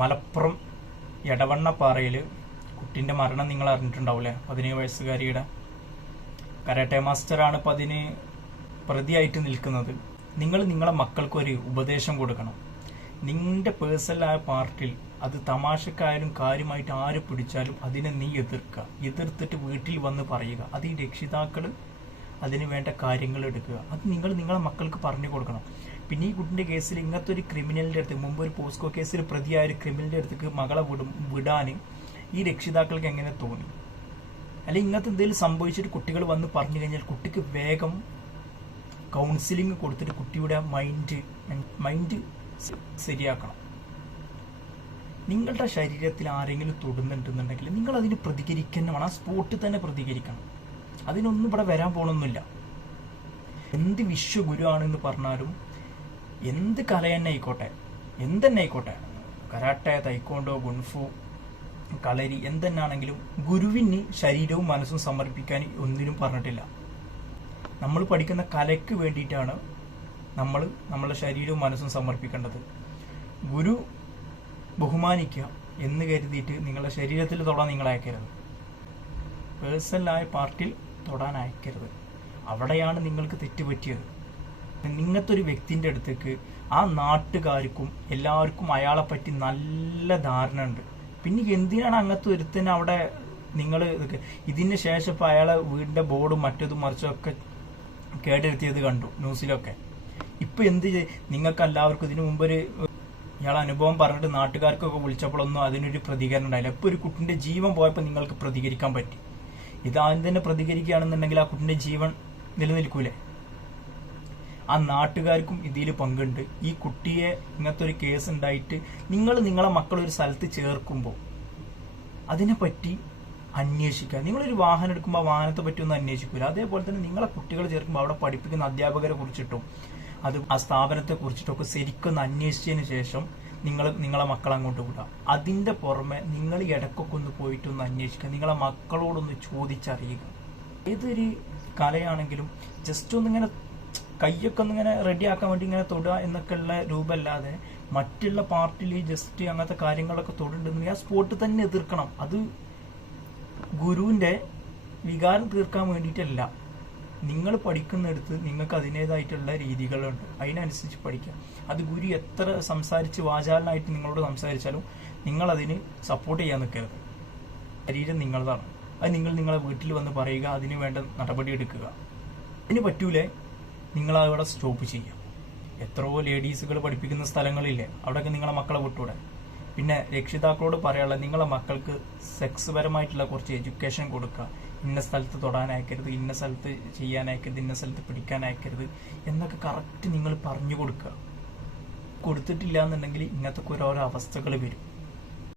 മലപ്പുറം എടവണ്ണപ്പാറയിൽ കുട്ടിന്റെ മരണം നിങ്ങൾ അറിഞ്ഞിട്ടുണ്ടാവില്ലേ? പതിനേഴ് വയസ്സുകാരിയുടെ. കരാട്ടെ മാസ്റ്ററാണ് ഇപ്പം അതിന് പ്രതിയായിട്ട് നിൽക്കുന്നത്. നിങ്ങൾ നിങ്ങളെ മക്കൾക്കൊരു ഉപദേശം കൊടുക്കണം. നിന്റെ പേഴ്സണലായ പാർട്ടിൽ അത് തമാശക്കായാലും കാര്യമായിട്ട് ആര് പിടിച്ചാലും അതിനെ നീ എതിർക്കുക എതിർത്തിട്ട് വീട്ടിൽ വന്ന് പറയുക. അത് ഈ രക്ഷിതാക്കൾ അതിന് വേണ്ട കാര്യങ്ങൾ എടുക്കുക. അത് നിങ്ങൾ നിങ്ങളെ മക്കൾക്ക് പറഞ്ഞു കൊടുക്കണം. പിന്നെ ഈ കുട്ടിന്റെ കേസിൽ ഇങ്ങനത്തെ ഒരു ക്രിമിനലിന്റെ അടുത്ത് മുമ്പ് ഒരു പോസ്കോ കേസിൽ പ്രതിയായ ഒരു ക്രിമിനലിന്റെ അടുത്തേക്ക് മകളെ വിടും വിടാൻ ഈ രക്ഷിതാക്കൾക്ക് എങ്ങനെ തോന്നി? അല്ലെങ്കിൽ ഇങ്ങനത്തെ എന്തെങ്കിലും സംഭവിച്ചിട്ട് കുട്ടികൾ വന്ന് പറഞ്ഞു കഴിഞ്ഞാൽ കുട്ടിക്ക് വേഗം കൗൺസിലിംഗ് കൊടുത്തിട്ട് കുട്ടിയുടെ മൈൻഡ് മൈൻഡ് ശരിയാക്കണം. നിങ്ങളുടെ ശരീരത്തിൽ ആരെങ്കിലും തൊടുന്നുണ്ടെന്നുണ്ടെങ്കിൽ നിങ്ങൾ അതിന് പ്രതികരിക്കണം വേണം. ആ സ്പോട്ടിൽ തന്നെ പ്രതികരിക്കണം. അതിനൊന്നും ഇവിടെ വരാൻ പോണൊന്നുമില്ല. എന്ത് വിശ്വഗുരു ആണെന്ന് പറഞ്ഞാലും എന്ത് കല തന്നെ ആയിക്കോട്ടെ എന്ത് തന്നെ ആയിക്കോട്ടെ. കരാട്ടെ തൈക്കോണ്ടോ ഗുൺഫു കളരി എന്തെന്നാണെങ്കിലും ഗുരുവിന് ശരീരവും മനസ്സും സമർപ്പിക്കാൻ ഒന്നിനും പറഞ്ഞിട്ടില്ല. നമ്മൾ പഠിക്കുന്ന കലയ്ക്ക് വേണ്ടിയിട്ടാണ് നമ്മൾ നമ്മളെ ശരീരവും മനസ്സും സമർപ്പിക്കേണ്ടത്. ഗുരു ബഹുമാനിക്കുക എന്ന് കരുതിയിട്ട് നിങ്ങളുടെ ശരീരത്തിൽ തൊടാൻ നിങ്ങൾ അയക്കരുത്. പേഴ്സണലായ പാർട്ടിൽ തൊടാൻ അയക്കരുത്. അവിടെയാണ് നിങ്ങൾക്ക് തെറ്റുപറ്റിയത്. ഇങ്ങനത്തെ ഒരു വ്യക്തിന്റെ അടുത്തേക്ക് ആ നാട്ടുകാർക്കും എല്ലാവർക്കും അയാളെ പറ്റി നല്ല ധാരണ ഉണ്ട്. പിന്നെ എന്തിനാണ് അങ്ങനത്തെ ഒരുത്തന്നെ അവിടെ നിങ്ങൾ ഇതിന് ശേഷം ഇപ്പം അയാളെ വീടിന്റെ ബോർഡും മറ്റതും മറിച്ചൊക്കെ കേടെടുത്തിയത് കണ്ടു ന്യൂസിലൊക്കെ. ഇപ്പം എന്ത് നിങ്ങൾക്ക് എല്ലാവർക്കും ഇതിനു മുമ്പൊരു ഇയാളെ അനുഭവം പറഞ്ഞിട്ട് നാട്ടുകാർക്കൊക്കെ വിളിച്ചപ്പോഴൊന്നും അതിനൊരു പ്രതികരണം ഉണ്ടായില്ല. ഇപ്പോൾ ഒരു കുട്ടിന്റെ ജീവൻ പോയപ്പോൾ നിങ്ങൾക്ക് പ്രതികരിക്കാൻ പറ്റി. ഇത് ആദ്യം തന്നെ പ്രതികരിക്കുകയാണെന്നുണ്ടെങ്കിൽ ആ കുട്ടിന്റെ ജീവൻ നിലനിൽക്കൂലേ? ആ നാട്ടുകാർക്കും ഇതിൽ പങ്കുണ്ട്. ഈ കുട്ടിയെ ഇങ്ങനത്തെ ഒരു കേസ് ഉണ്ടായിട്ട് നിങ്ങൾ നിങ്ങളെ മക്കളെ ഒരു സ്ഥലത്ത് ചേർക്കുമ്പോൾ അതിനെപ്പറ്റി അന്വേഷിക്കുക. നിങ്ങളൊരു വാഹനം എടുക്കുമ്പോൾ ആ വാഹനത്തെ പറ്റി ഒന്നും അന്വേഷിക്കില്ല അതേപോലെ തന്നെ നിങ്ങളെ കുട്ടികൾ ചേർക്കുമ്പോൾ അവിടെ പഠിപ്പിക്കുന്ന അധ്യാപകരെ കുറിച്ചിട്ടും അത് ആ സ്ഥാപനത്തെ കുറിച്ചിട്ടൊക്കെ ശരിക്കൊന്ന് അന്വേഷിച്ചതിന് ശേഷം നിങ്ങൾ നിങ്ങളെ മക്കളെ അങ്ങോട്ട് വിടുക. അതിന്റെ പുറമെ നിങ്ങൾ ഇടക്കൊക്കെ ഒന്ന് പോയിട്ടൊന്ന് അന്വേഷിക്കുക. നിങ്ങളെ മക്കളോടൊന്ന് ചോദിച്ചറിയുക. ഏതൊരു കലയാണെങ്കിലും ജസ്റ്റ് ഒന്നിങ്ങനെ കൈയൊക്കെ റെഡി ആക്കാൻ വേണ്ടി ഇങ്ങനെ തൊടുക എന്നൊക്കെ ഉള്ള രൂപമല്ലാതെ മറ്റുള്ള പാർട്ടിയിൽ ജസ്റ്റ് അങ്ങനത്തെ കാര്യങ്ങളൊക്കെ തൊടുന്നുണ്ടെങ്കിൽ ആ സ്പോട്ട് തന്നെ എതിർക്കണം. അത് ഗുരുവിന്റെ വികാരം തീർക്കാൻ വേണ്ടിയിട്ടല്ല. നിങ്ങൾ പഠിക്കുന്നിടത്ത് നിങ്ങൾക്ക് അതിന്റെതായിട്ടുള്ള രീതികളുണ്ട്. അതിനനുസരിച്ച് പഠിക്കാം അത് ഗുരു എത്ര സംസാരിച്ച് വാചാലനായിട്ട് നിങ്ങളോട് സംസാരിച്ചാലും നിങ്ങൾ അതിന് സപ്പോർട്ട് ചെയ്യാൻ നിൽക്കരുത്. ശരീരം നിങ്ങളതാണ്. അത് നിങ്ങൾ നിങ്ങളെ വീട്ടിൽ വന്ന് പറയുക അതിന് വേണ്ട നടപടി എടുക്കുക. അതിന് പറ്റൂലേ നിങ്ങൾ അവിടെ സ്റ്റോപ്പ് ചെയ്യുക എത്രയോ ലേഡീസുകൾ പഠിപ്പിക്കുന്ന സ്ഥലങ്ങളില്ലേ അവിടെയൊക്കെ നിങ്ങളെ മക്കളെ വിട്ടൂടെ. പിന്നെ രക്ഷിതാക്കളോട് പറയാനുള്ള നിങ്ങളെ മക്കൾക്ക് സെക്സ് പരമായിട്ടുള്ള കുറച്ച് എഡ്യൂക്കേഷൻ കൊടുക്കുക. ഇന്ന സ്ഥലത്ത് തൊടാൻ അയക്കരുത് ഇന്ന സ്ഥലത്ത് ചെയ്യാൻ അയക്കരുത് ഇന്ന സ്ഥലത്ത് പിടിക്കാൻ അയക്കരുത് എന്നൊക്കെ കറക്റ്റ് നിങ്ങൾ പറഞ്ഞു കൊടുക്കുക. കൊടുത്തിട്ടില്ല എന്നുണ്ടെങ്കിൽ ഇങ്ങനത്തെ ഓരോരോ അവസ്ഥകൾ വരും.